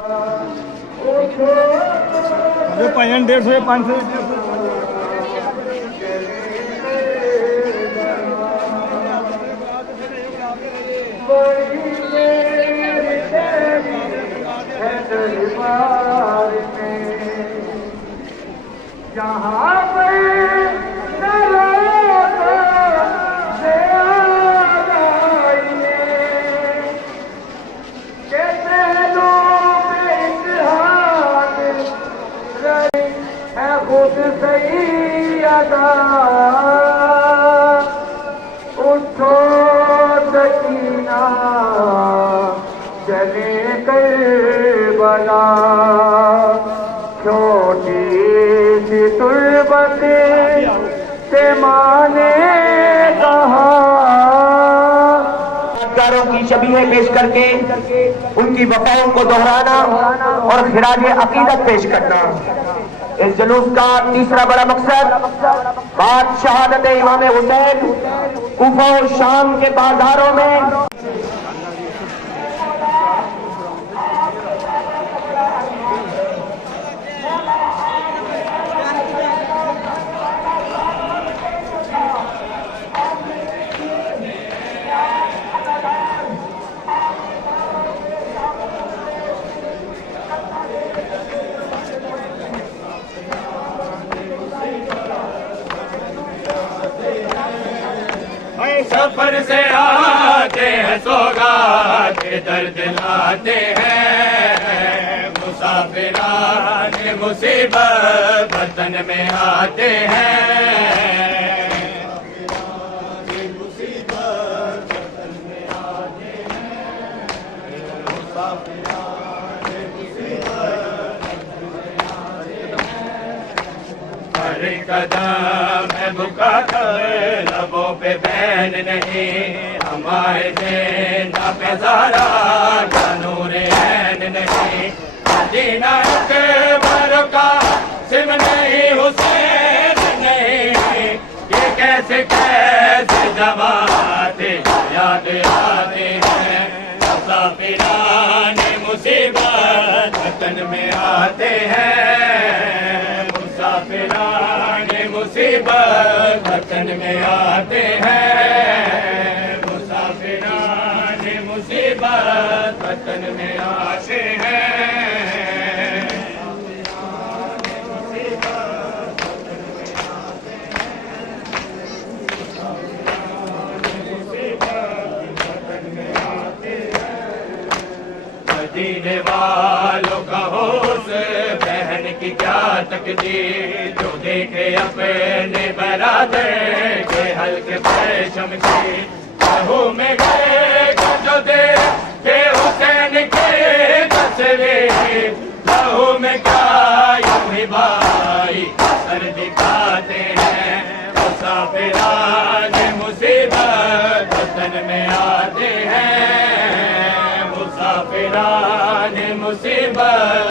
150 500 جہاں پر خود سیدہ اٹھو سکینہ چلے کربلا چھوٹی سی تربت سے ماں نے کہا یادگاروں کی شبیہیں پیش کر کے ان کی وفاؤں کو دہرانا اور خراج عقیدت پیش کرنا اس جلوس کا تیسرا بڑا مقصد بعد شہادت امام حسین کوفہ و شام کے بازاروں میں سفر سے آتے ہیں سوگات درد لاتے ہیں مسافران مصیبت وطن میں آتے ہیں ہر قدم ہے بکا لبوں پہ بین نہیں ہمارے زندہ پہ زارا کا نور عین نہیں مدینہ اکبر کا سم نہیں حسین نہیں یہ کیسے جماعت یاد آتے ہیں مسافران مصیبت وطن میں آتے ہیں مسافران مصیبت وطن میں آتے ہیں مسافران مصیبت وطن میں آتے ہیں مدینے والوں کا ہوش بہن کی کیا تقدیر جو دیکھے اپنے برادر کے ہلکے پریشم کی لہو میں گئے جو دیکھے حسین کے تصویر لہو میں کیا یوں ہی بھائی سر دکھاتے ہیں مسافران مصیبت وطن میں آتے ہیں مسافران مصیبت